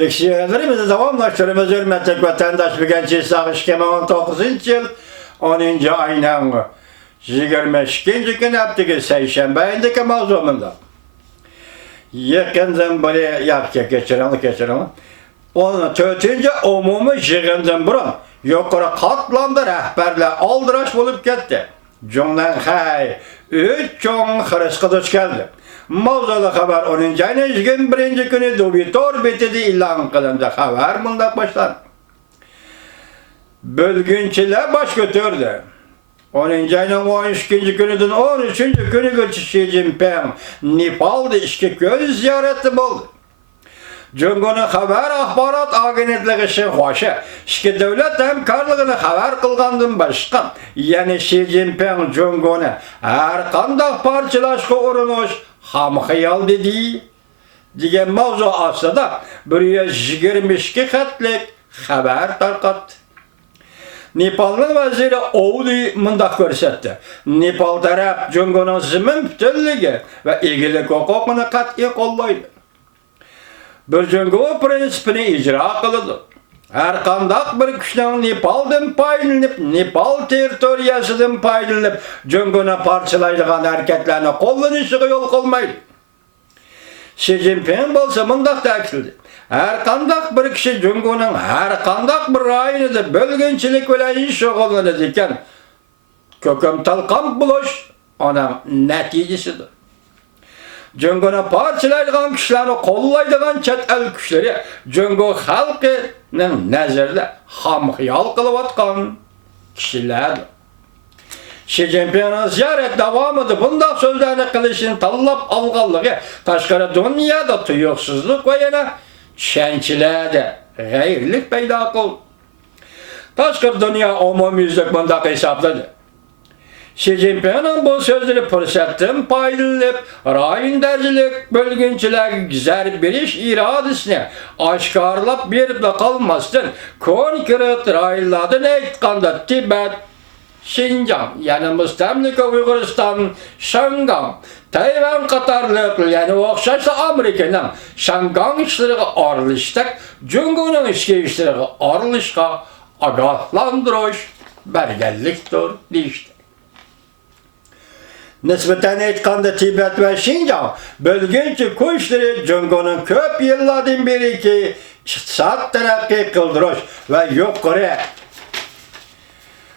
Leksiyelerimizi davamlaştırımız hürmetlik vatandaş bir genç İsa'ğı 2019 yıl 10. ayının 22. gün haftıki Seyşembe'indeki mavzumunda. Yakından böyle geçirelim. Onun 4. umumi yığından burun yukarı katlamda rehberle aldıraş bulup gitti. Cümlen hay, 3 çoğun hırıskı duş geldi. Mavzalı haber 10. ayın 21. günü dubitor bitidi ilan kılındı. Haber bundan başlar. Bölgünçüler baş götürdü. 10. ayının 12. günüdün 13. günü geçi Xi Jinping Nepal'da işki göz ziyareti buldu. Cungunun haber ahbarat agentliği Şinhuaşı, işki devlet hemkarlığını haber kılgandın başkan, yani Xi Jinping Cungunu her kandak parçalaşkı urunuş hamhıyal dedi. Digen mavzu aslında buraya 22 hatlik haber tarqattı. Nepal'ın veziri Oğli mındak görsetti. Nepal taraf Cungunun zimin bütünlüğü ve ilgilik hukukunu kat'i kollaydı. Bir Cungu prensipini icra kılıdı. Her kandak bir kişinin Nepal'dan paylanıp, Nepal teritoriyasından paylanıp Cungun'u parçalaydıgan hareketlerini kollanışı yol olmaydı. Xi Jinping bolsa mındak ta'kidledi. Her kandak bir kişi Cungunun her kandak bir rayonida bölgünçilik bilen iş şog'ullanadi ekan. Ko'kam talqam buluş onun neticesidir. Cungunu parçalaydigan kişilerini kollaydigan chet el kuchleri Jungu xalqining nazarida hamxiyol qilayotgan kishilar. Xi Jinping'in ziyaret davamıdır. Bunda sözlerini kılışını tallap alganlığı taşkara dünyada tuyuksuzluk ve yana şençilerde gayrilik peyda kıldı. Taşkara dünya umumiyüzlük bunda hesapladı. Xi Jinping'in bu sözleri fırsatın paylanıp rayon dercilik bölgünçüler güzel bir iş iradesini aşkarlap berip de kalmasın. Konkret rayonlardan aytkanda Tibet, Şinjan, yani Müstemlike Uyguristan, Şangan, Tayvan qatarlık, yani okşaşlı Amerika'nın Şangan işleri arılıştık, Cungunun işleri arılışka agahlandırış belgeliktir deyişti. Nispeten aytkanda Tibet ve Şinjan bölgünçü kuşları Cungunun köp yıllardan beri ki iktisat terakki kıldırış ve yukarı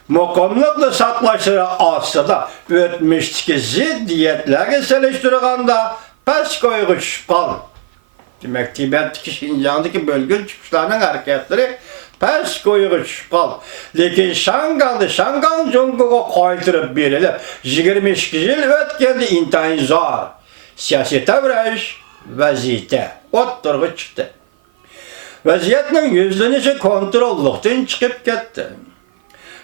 mukamlıklı saklaşları aslında ötmüşteki ziddiyetleri seliştirganda pes koygu çıkıp kaldı. Demek Tibet'teki Şinjan'daki bölgün çıkışlarının hareketleri pes koygu çıkıp kaldı. Lekin Şangan Cungu'ga koytırıp verilip 22 yıl ötkendi intayin zor. Siyasi tevreş vaziyette otturgu çıktı. Vaziyetinin yüzlünüşü kontrolluktan çıkıp gitti.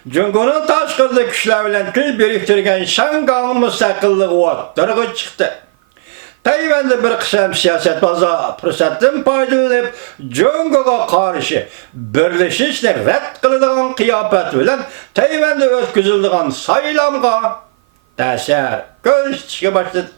Cungunun taşkırlı kişiler bilen tüz biriktirgen Şangan müstakilliği otturgu çıktı. Tayvan'da bir kısım siyaset bazı fırsatın paylanıp Cungu'ga karşı birleşişle red kılıdığın kıyafet bilen Tayvan'da ötküzüldüğün saylamga tesir gösterişe başladı.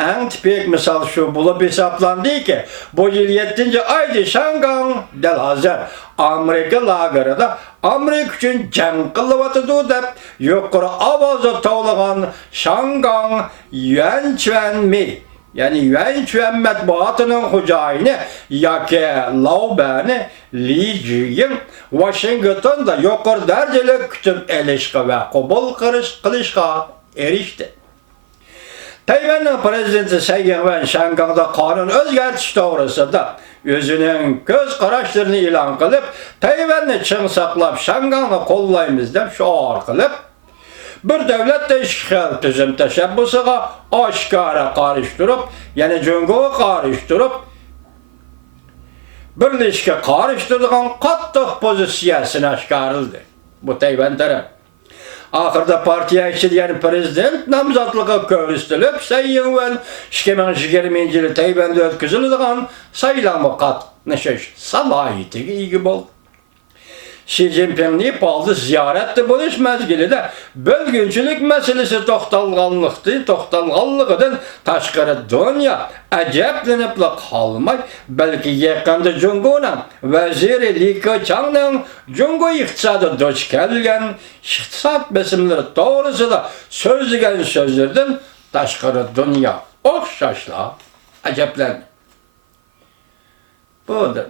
En tipik misal şu bulup hesaplandı ki bu yıl 7. ayda Şangan del hazır Amerika lagerida Amerika için cenk kılıvatıdı dep yukarı avazı tavlagan Şangan Yuan Chuanmi yani Yuan Chuan matbuatının hocayını yaki Laoban'ı Li Jiying Washington'da yukarı dereceli kütüp elişka ve kabul kılışka erişti. Tayvan'ın prezidenti Tsai Ing-wen Şangan'da kanun özgertiş doğrusunda özünün göz kararlarını ilan kılıp Tayvan'ı çın saklap Şangan'ı kollayımız dep şoğar kılıp bir devlet işgal tüzüm teşebbüsüge aşkara karıştırıp yani Cungu'yu karıştırıp birleşke karıştırdığın kattık pozisyasını aşkarıldı. Bu Tayvan tarafı. Ahırda partiya işleyen prezident namzatlığı körüstülüp Tsai Ing-wen 2020 yılı Tayvan'da ötküzüldüğün saylamı katlaşış salayeti igi bol. Xi Jinping Nepal'da ziyaretli buluş mezgilide bölgünçülük meselesi toxtalğanlıqdan taşqarı dünya acablanıp kalmay, belki yakında Cungo'nun veziri Li Keqiang'ın Cungo iqtisadi duch kelgan iqtisad besimleri doğrusu da sözlügen sözlerden taşqarı dünya oxşaşla acablan. Bu da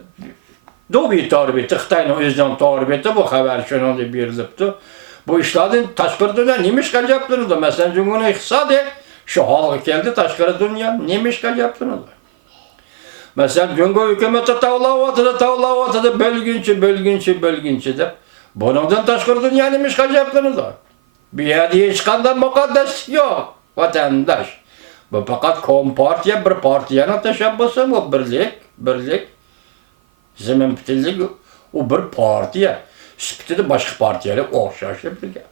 Dobi tarbiyeti, Xitayning o'zidan tarbiyeti bu xabar şunday berilibdi. Bu işlerden tashqari dunyo nemiş qilyapti? Masalan, Cumhuriyet iqtisodi shu holga keldi, tashqari dunyo nemiş qilyapti? Masalan, Cumhuriyet hukumati tavlayapti, bölgünçü deb. Bundan tashqari dunyo nemiş qilyapti? Bu yerda hech qanday muqaddas yo'q, vatandosh. Bu faqat Kompartiya bir partiyani tashabbusi, bu birlik. Zemin bitirlik o bir partiya. Süpütü de başka partiyeyle oxşaşıp birge.